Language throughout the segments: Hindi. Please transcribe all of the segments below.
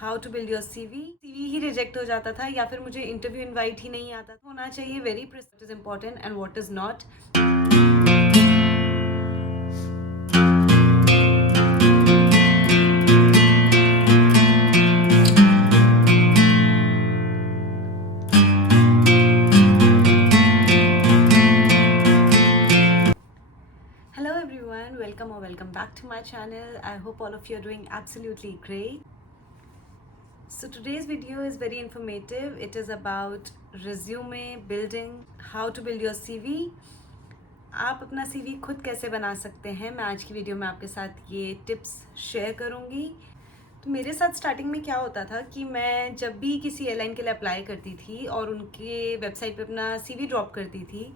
How to build your CV ही रिजेक्ट हो जाता था या फिर मुझे इंटरव्यू इनवाइट ही नहीं आता था। होना चाहिए very precise is important and what is not. Hello everyone, welcome or welcome back to my channel. I hope all of you are doing absolutely great. So today's video is very informative. It is about resume building, how to build your CV. आप अपना CV खुद कैसे बना सकते हैं, मैं आज की वीडियो में आपके साथ ये टिप्स शेयर करूँगी। तो मेरे साथ स्टार्टिंग में क्या होता था कि मैं जब भी किसी एयरलाइन के लिए अप्लाई करती थी और उनके वेबसाइट पे अपना CV ड्रॉप करती थी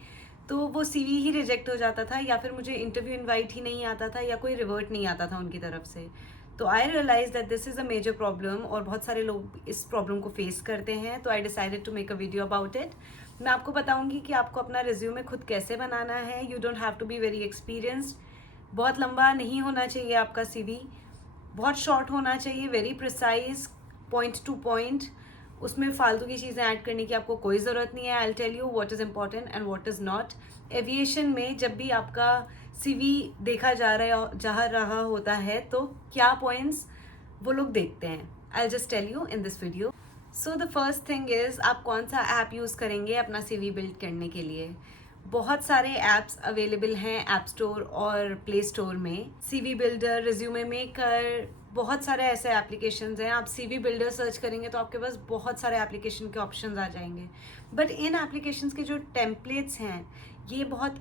तो वो CV ही रिजेक्ट हो जाता था या फिर मुझे इंटरव्यू इनवाइट ही नहीं आता था या कोई रिवर्ट नहीं आता था उनकी तरफ से। तो I realize that this is a major problem और बहुत सारे लोग इस प्रॉब्लम को फेस करते हैं। तो I decided to make a video about it. मैं आपको बताऊंगी कि आपको अपना रिज्यूमे खुद कैसे बनाना है। You don't have to be very experienced, बहुत लंबा नहीं होना चाहिए आपका CV, बहुत शॉर्ट होना चाहिए, very precise, point to point. उसमें फालतू की चीज़ें ऐड करने की आपको कोई ज़रूरत नहीं है। I tell you what is important and what is not. Aviation में जब भी आपका CV देखा जा रहा होता है तो क्या पॉइंट्स वो लोग देखते हैं, I just tell you in this video. So the first thing is आप कौन सा ऐप यूज़ करेंगे अपना CV बिल्ड करने के लिए। बहुत सारे ऐप्स अवेलेबल हैं ऐप स्टोर और प्ले स्टोर में। CV बिल्डर, रिज्यूमे मेकर, बहुत सारे ऐसे एप्लीकेशंस हैं। आप CV बिल्डर सर्च करेंगे तो आपके पास बहुत सारे एप्लीकेशन के ऑप्शंस आ जाएंगे। बट इन एप्लीकेशंस के जो टेम्पलेट्स हैं ये बहुत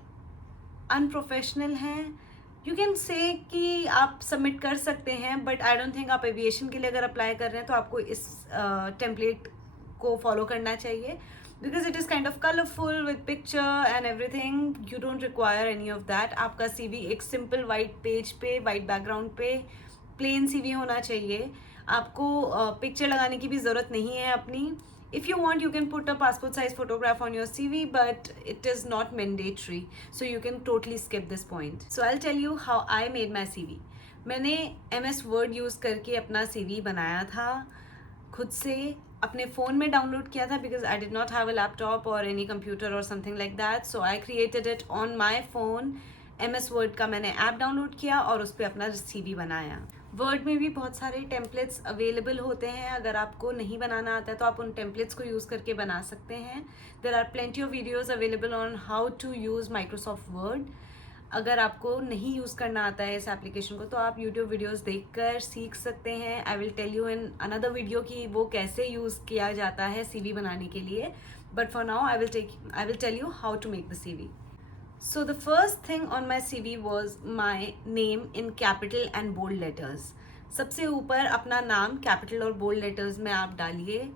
अनप्रोफेशनल हैं। यू कैन से कि आप सबमिट कर सकते हैं बट आई डोंट थिंक आप एविएशन के लिए अगर अप्लाई कर रहे हैं तो आपको इस टेम्पलेट को फॉलो करना चाहिए because it is kind of colorful with picture and everything. You don't require any of that. आपका CV एक simple white page पे, white background पे plain CV होना चाहिए। आपको पिक्चर लगाने की भी ज़रूरत नहीं है अपनी। If you want, you can put a passport size photograph on your CV, but it is not mandatory. So you can totally skip this point. So I'll tell you how I made my CV. मैंने MS Word यूज़ करके अपना CV बनाया था खुद से, अपने फ़ोन में डाउनलोड किया था because I did not have a laptop और एनी कंप्यूटर और something like that. So I created it on my phone. MS word का मैंने ऐप डाउनलोड किया और उस पर अपना CV बनाया। वर्ड में भी बहुत सारे टेम्पलेट्स अवेलेबल होते हैं, अगर आपको नहीं बनाना आता है तो आप उन टेम्पलेट्स को यूज़ करके बना सकते हैं। There are plenty of videos available on how to use Microsoft Word. अगर आपको नहीं यूज़ करना आता है इस एप्लीकेशन को तो आप यूट्यूब वीडियोस देखकर सीख सकते हैं। I will tell you in another video कि वो कैसे यूज़ किया जाता है CV बनाने के लिए। But for now I will tell you how to make the CV. So the first thing on my CV was my name in capital and bold letters. सबसे ऊपर अपना नाम कैपिटल और बोल्ड लेटर्स में आप डालिए।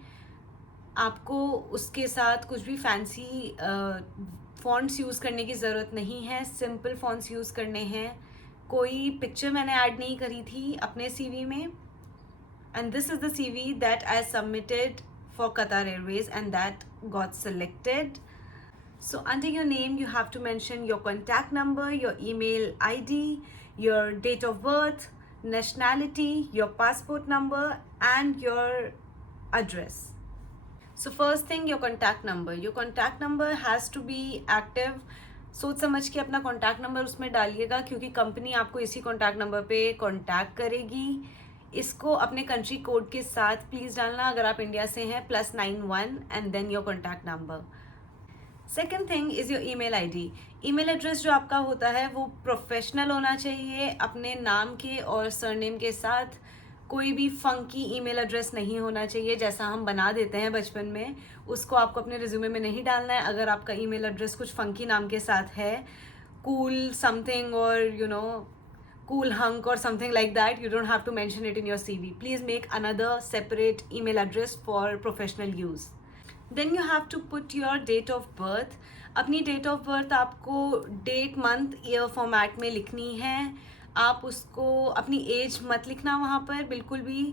आपको उसके साथ कुछ भी फैंसी फॉन्ट्स यूज़ करने की ज़रूरत नहीं है, सिंपल फॉन्ट्स यूज़ करने हैं। कोई पिक्चर मैंने ऐड नहीं करी थी अपने CV में। And this is the CV that I submitted for Qatar airways and that got selected. So under your name, you have to mention your contact number, your email ID, your date of birth, nationality, your passport number, and your address. So first thing, your contact number. Your contact number has to be active. सोच समझ के अपना कॉन्टैक्ट नंबर उसमें डालिएगा क्योंकि कंपनी आपको इसी कॉन्टैक्ट नंबर पे कॉन्टैक्ट करेगी। इसको अपने कंट्री कोड के साथ प्लीज़ डालना अगर आप इंडिया से हैं, +91 and then your contact number. Second thing is your email ID. Email address जो आपका होता है वो प्रोफेशनल होना चाहिए, अपने नाम के और सरनेम के साथ। कोई भी फंकी ईमेल एड्रेस नहीं होना चाहिए जैसा हम बना देते हैं बचपन में, उसको आपको अपने रिज्यूमे में नहीं डालना है। अगर आपका ईमेल एड्रेस कुछ फंकी नाम के साथ है, कूल समथिंग और you know cool hunk or something like that, you don't have to mention it in your CV. Please make another separate email address for professional use. Then you have to put your date of birth. अपनी date of birth आपको date, month, year format में लिखनी है। आप उसको अपनी age मत लिखना वहाँ पर बिल्कुल भी।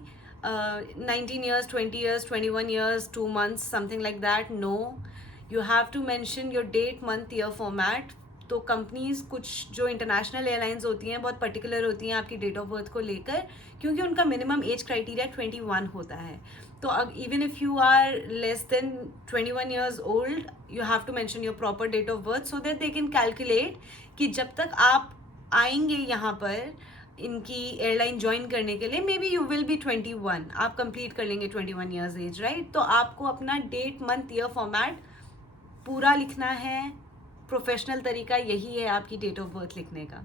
19 years, 20 years, 21 years, 2 months, something like that. No, you have to mention your date, month, year format. तो कंपनीज कुछ जो इंटरनेशनल एयरलाइंस होती हैं बहुत पर्टिकुलर होती हैं आपकी डेट ऑफ बर्थ को लेकर, क्योंकि उनका मिनिमम एज क्राइटेरिया 21 होता है. तो even if you are less than 21 years old, you have to mention your proper date of birth so that they can calculate कि जब तक आप आएंगे यहाँ पर इनकी एयरलाइन ज्वाइन करने के लिए, may be you will be 21, आप कंप्लीट कर लेंगे 21 years एज, राइट. तो आपको अपना डेट मंथ ईयर फॉर्मेट पूरा लिखना है. प्रोफेशनल तरीका यही है आपकी डेट ऑफ बर्थ लिखने का.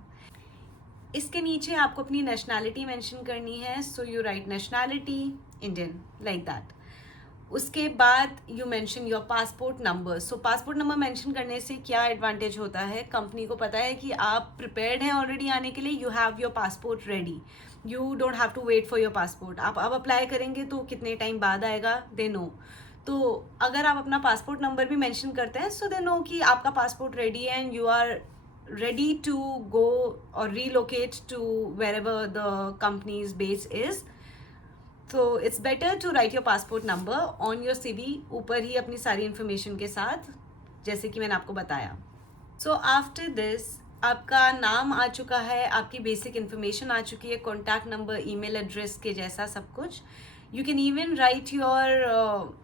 इसके नीचे आपको अपनी नेशनैलिटी मेंशन करनी है. So you right nationality Indian, like that. उसके बाद you mention your passport number. So passport number mention करने से क्या एडवांटेज होता है, कंपनी को पता है कि आप प्रिपेयर्ड हैं ऑलरेडी आने के लिए. You have your passport ready, you don't have to wait for your passport. आप अब अप्लाई करेंगे तो कितने टाइम बाद आएगा, दे नो. तो अगर आप अपना पासपोर्ट नंबर भी मेंशन करते हैं, सो दे नो कि आपका पासपोर्ट रेडी है and you are ready to go or relocate to wherever the company's base is. So it's better to write your passport number on your CV ऊपर ही अपनी सारी information के साथ, जैसे कि मैंने आपको बताया. So after this आपका नाम आ चुका है, आपकी बेसिक इन्फॉर्मेशन आ चुकी है, कॉन्टैक्ट नंबर, ईमेल एड्रेस के जैसा सब कुछ. You can even write your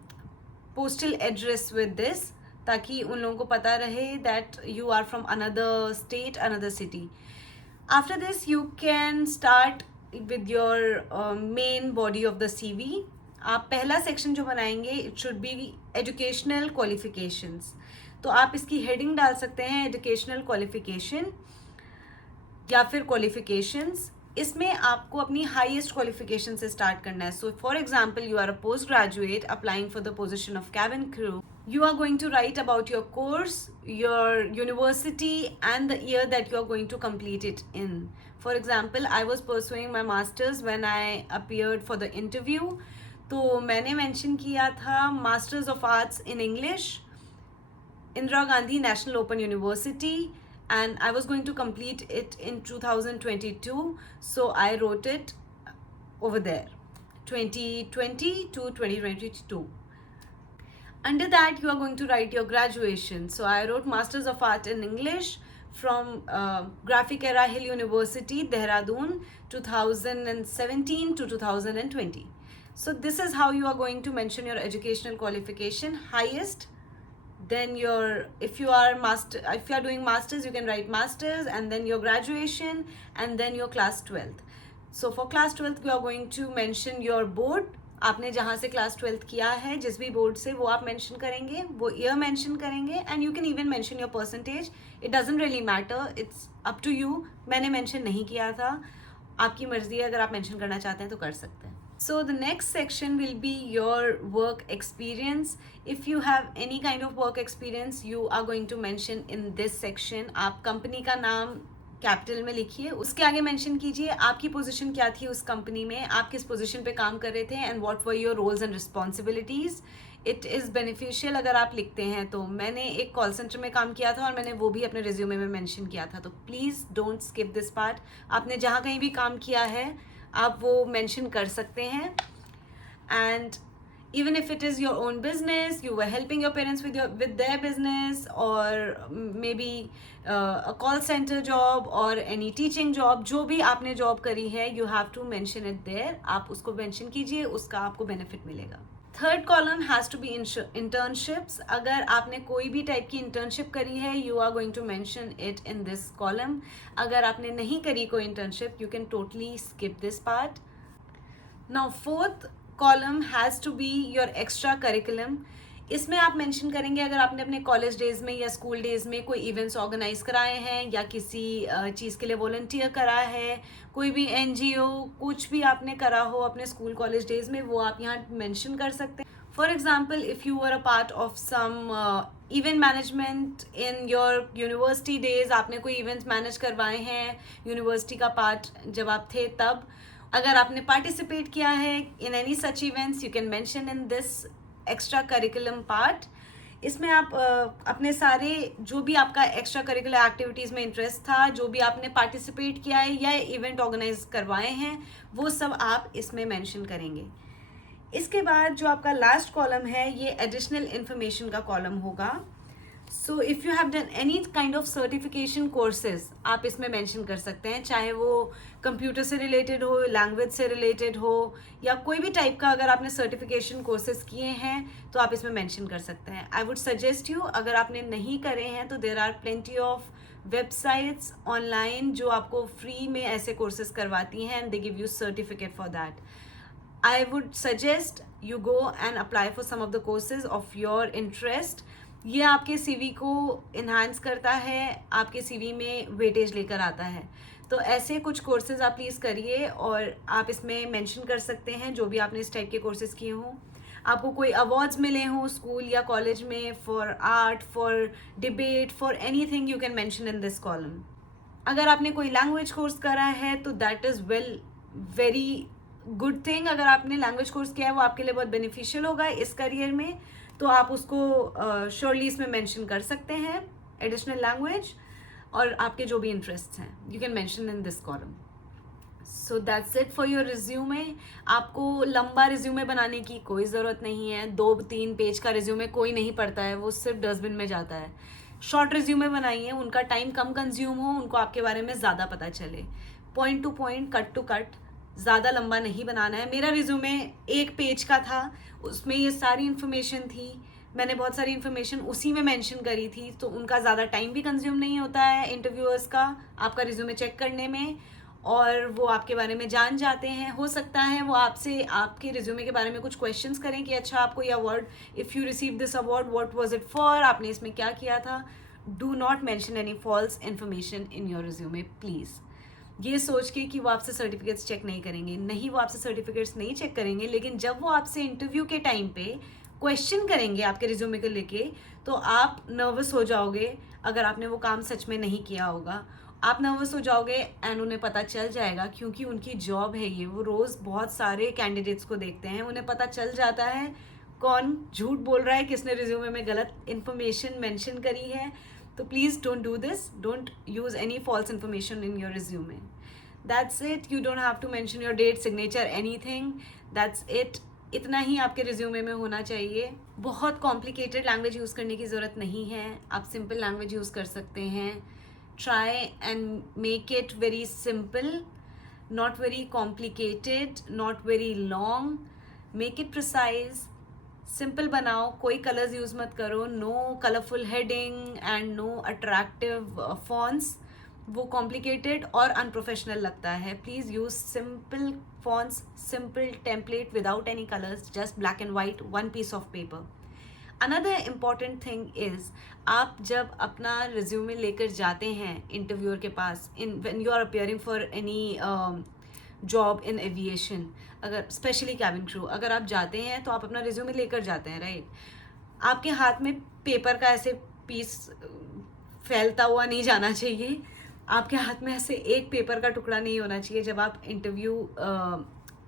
postal address with this, ताकि उन लोगों को पता रहे that you are from another state, another city. After this you can start with your main body of the CV. आप पहला सेक्शन जो बनाएंगे it should be educational qualifications. तो आप इसकी हेडिंग डाल सकते हैं एजुकेशनल क्वालिफिकेशन या फिर क्वालिफिकेशंस. इसमें आपको अपनी हाईएस्ट क्वालिफिकेशन से स्टार्ट करना है. So for example you are a post graduate applying for the position of cabin crew. You are going to write about your course, your university and the year that you are going to complete it in. For example, I was pursuing my masters when I appeared for the interview. तो मैंने mention किया था Masters of Arts in English, Indira Gandhi National Open University, and I was going to complete it in 2022. So I wrote it over there, 2020 to 2022. Under that you are going to write your graduation. So I wrote Masters of Art in English from Graphic Era Hill University, Dehradun, 2017 to 2020. So this is how you are going to mention your educational qualification, highest. Then if you are doing masters, you can write masters, and then your graduation, and then your class 12th. So for class 12th we are going to mention your board. आपने जहाँ से क्लास 12th किया है, जिस भी बोर्ड से, वो आप मेंशन करेंगे, वो ईयर मेंशन करेंगे. And you can even mention your percentage. It doesn't really matter, it's up to you. मैंने मेंशन नहीं किया था, आपकी मर्जी है, अगर आप मेंशन करना चाहते हैं तो कर सकते हैं. So the next section will be your work experience. If you have any kind of work experience you are going to mention in this section. आप कंपनी का नाम कैपिटल में लिखिए, उसके आगे मेंशन कीजिए आपकी पोजीशन क्या थी उस कंपनी में, आप किस पोजीशन पे काम कर रहे थे, and what were your roles and responsibilities. It is beneficial अगर आप लिखते हैं. तो मैंने एक कॉल सेंटर में काम किया था और मैंने वो भी अपने रिज्यूमे में मेंशन किया था. तो please don't skip this part. आपने जहाँ कहीं भी काम किया है आप वो मेंशन कर सकते हैं. And even if it is your own business, you were helping your parents with their business, or maybe a call center job or any teaching job, जो भी आपने जॉब करी है, you have to mention it there. आप उसको mention कीजिए, उसका आपको benefit मिलेगा. Third column has to be internships. अगर आपने कोई भी टाइप की इंटर्नशिप करी है, you are going to mention it in this column. अगर आपने नहीं करी कोई internship, you can totally skip this part. Now fourth column has to be your extra curriculum. इसमें आप मेंशन करेंगे अगर आपने अपने कॉलेज डेज में या स्कूल डेज में कोई इवेंट्स ऑर्गेनाइज कराए हैं या किसी चीज़ के लिए वॉलंटियर करा है, कोई भी NGO कुछ भी आपने करा हो अपने स्कूल कॉलेज डेज में, वो आप यहाँ मेंशन कर सकते हैं. For example if you are a part of some event management in your university days, आपने कोई इवेंट्स मैनेज करवाए हैं यूनिवर्सिटी का पार्ट जब आप थे तब, अगर आपने पार्टिसिपेट किया है in any such events, you can mention in this extra curriculum part. इसमें आप अपने सारे जो भी आपका एक्स्ट्रा करिकुलर एक्टिविटीज़ में इंटरेस्ट था, जो भी आपने पार्टिसिपेट किया है या इवेंट ऑर्गेनाइज करवाए हैं, वो सब आप इसमें मेंशन करेंगे. इसके बाद जो आपका लास्ट कॉलम है, ये एडिशनल इन्फॉर्मेशन का कॉलम होगा. So if you have done any kind of certification courses आप इसमें मेंशन कर सकते हैं, चाहे वो कंप्यूटर से रिलेटेड हो, लैंग्वेज से रिलेटेड हो, या कोई भी टाइप का अगर आपने सर्टिफिकेशन कोर्सेज किए हैं तो आप इसमें मेंशन कर सकते हैं. आई वुड सजेस्ट यू, अगर आपने नहीं करे हैं तो there are plenty of websites online जो आपको फ्री में ऐसे कोर्सेज करवाती हैं and they give you certificate for that. I would suggest you go and apply for some of the courses of your interest. ये आपके CV को इन्हांस करता है, आपके CV में वेटेज लेकर आता है. तो ऐसे कुछ कोर्सेज आप प्लीज़ करिए और आप इसमें मेंशन कर सकते हैं जो भी आपने इस टाइप के कोर्सेज किए हों. आपको कोई अवार्ड्स मिले हों स्कूल या कॉलेज में for art, for debate, for anything, you can mention in this column. अगर आपने कोई लैंग्वेज कोर्स करा है तो that is very good thing. अगर आपने लैंग्वेज कोर्स किया है वो आपके लिए बहुत बेनिफिशियल होगा इस करियर में, तो आप उसको श्योरली इसमें मेंशन कर सकते हैं, एडिशनल लैंग्वेज, और आपके जो भी इंटरेस्ट हैं you can mention in this column. So that's it for your resume. आपको लंबा रिज्यूमे बनाने की कोई ज़रूरत नहीं है. 2-3 पेज का रिज्यूमे कोई नहीं पढ़ता है, वो सिर्फ डस्टबिन में जाता है. शॉर्ट रिज्यूमे बनाइए, उनका टाइम कम कंज्यूम हो, उनको आपके बारे में ज़्यादा पता चले. Point to point, cut to cut, ज़्यादा लंबा नहीं बनाना है. मेरा रिज्यूमे 1 पेज का था, उसमें ये सारी इन्फॉर्मेशन थी, मैंने बहुत सारी इन्फॉर्मेशन उसी में मेंशन करी थी, तो उनका ज़्यादा टाइम भी कंज्यूम नहीं होता है इंटरव्यूअर्स का आपका रिज्यूमे चेक करने में, और वो आपके बारे में जान जाते हैं. हो सकता है वो आपसे आपके रिज्यूमे के बारे में कुछ क्वेश्चंस करें कि अच्छा आपको ये award, if you receive this award what was it for, आपने इसमें क्या किया था. Do not mention any false information in your resume please. ये सोच के कि वो आपसे सर्टिफिकेट्स चेक नहीं करेंगे, नहीं, वो आपसे सर्टिफिकेट्स नहीं चेक करेंगे, लेकिन जब वो आपसे इंटरव्यू के टाइम पे क्वेश्चन करेंगे आपके रिज्यूमे को लेके तो आप नर्वस हो जाओगे. अगर आपने वो काम सच में नहीं किया होगा आप नर्वस हो जाओगे एंड उन्हें पता चल जाएगा, क्योंकि उनकी जॉब है ये. वो रोज़ बहुत सारे कैंडिडेट्स को देखते हैं, उन्हें पता चल जाता है कौन झूठ बोल रहा है, किसने रिज्यूमे में गलत इन्फॉर्मेशन मेंशन करी है. तो please don't do this, don't use any false information in your resume. That's it. You don't have to mention your date, signature, anything. That's it. इतना ही आपके रिज्यूमे में होना चाहिए. बहुत कॉम्प्लिकेटेड लैंग्वेज यूज़ करने की ज़रूरत नहीं है, आप सिंपल लैंग्वेज यूज़ कर सकते हैं. Try and make it very simple, not very complicated, not very long. Make it precise, simple बनाओ. कोई कलर्स यूज़ मत करो, no colourful heading and no attractive fonts. वो कॉम्प्लिकेटेड और अनप्रोफेशनल लगता है. Please use simple fonts, simple template without any colours, just black and white, one piece of paper. Another important thing is, आप जब अपना रिज्यूमे लेकर जाते हैं इंटरव्यूअर के पास, in when you are appearing for any job in aviation, अगर स्पेशली कैबिन क्रू अगर आप जाते हैं तो आप अपना रिज्यूमे लेकर जाते हैं, राइट. आपके हाथ में पेपर का ऐसे पीस फैलता हुआ नहीं जाना चाहिए. आपके हाथ में ऐसे एक पेपर का टुकड़ा नहीं होना चाहिए जब आप इंटरव्यू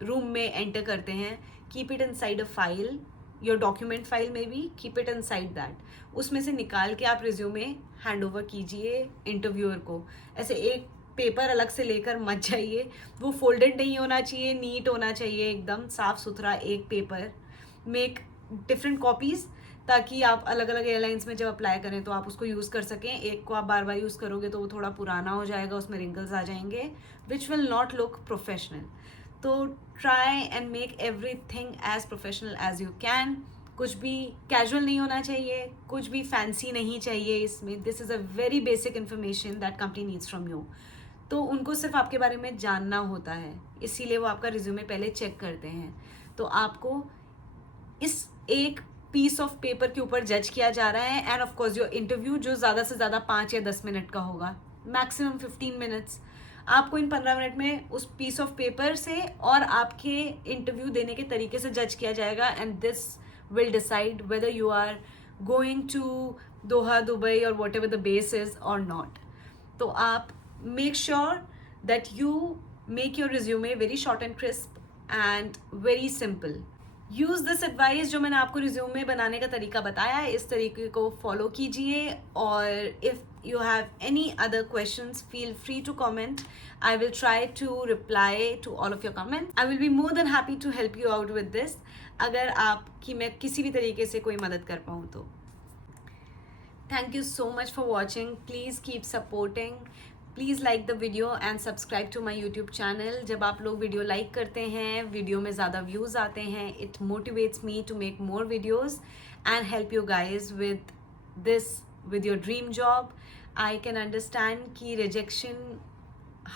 रूम में एंटर करते हैं. Keep it in side a file, your document file में भी, कीप इट इनसाइड दैट. उसमें से निकाल के आप रिज्यूमे हैंड ओवर कीजिए इंटरव्यूअर को. ऐसे एक पेपर अलग से लेकर मत जाइए. वो फोल्डेड नहीं होना चाहिए, नीट होना चाहिए, एकदम साफ सुथरा एक पेपर. मेक डिफरेंट कॉपीज़ ताकि आप अलग अलग एयरलाइंस में जब अप्लाई करें तो आप उसको यूज़ कर सकें. एक को आप बार बार यूज़ करोगे तो वो थोड़ा पुराना हो जाएगा, उसमें रिंकल्स आ जाएंगे, which will not look professional. तो try and make everything as professional as you can. कुछ भी कैजुअल नहीं होना चाहिए, कुछ भी फैंसी नहीं चाहिए इसमें. This is a very basic information that company needs from you. तो उनको सिर्फ आपके बारे में जानना होता है, इसीलिए वो आपका रिज्यूमे पहले चेक करते हैं. तो आपको इस एक पीस ऑफ पेपर के ऊपर जज किया जा रहा है. End of course your interview जो ज़्यादा से ज़्यादा 5 या 10 मिनट का होगा, मैक्सिमम 15 मिनट्स. आपको इन 15 मिनट में उस पीस ऑफ पेपर से और आपके इंटरव्यू देने के तरीके से जज किया जाएगा. And this will decide whether you are going to Doha, Dubai और whatever the base is और नॉट. तो आप make sure that you make your resume very short and crisp and very simple. Use this advice जो मैंने आपको रिज्यूमे बनाने का तरीका बताया है, इस तरीके को फॉलो कीजिए. और if you have any other questions, feel free to comment. I will try to reply to all of your comments. I will be more than happy to help you out with this. अगर आपकी मैं किसी भी तरीके से कोई मदद कर पाऊँ तो. Thank you so much for watching. Please keep supporting. Please like the video and subscribe to my YouTube channel. जब आप लोग वीडियो लाइक करते हैं, वीडियो में ज़्यादा व्यूज़ आते हैं, it motivates me to make more videos and help you guys with this, with your dream job. I can understand कि rejection,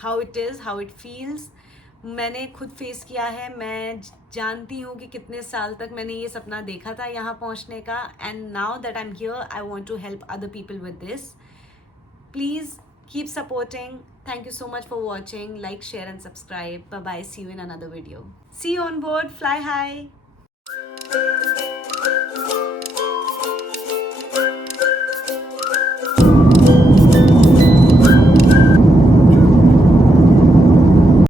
how it is, how it feels. मैंने खुद फेस किया है. मैं जानती हूँ कि कितने साल तक मैंने ये सपना देखा था यहाँ पहुँचने का. And now that I am here, I want to help other people with this. Please keep supporting. Thank you so much for watching. Like, share and subscribe. Bye bye. See you in another video. See you on board. Fly high.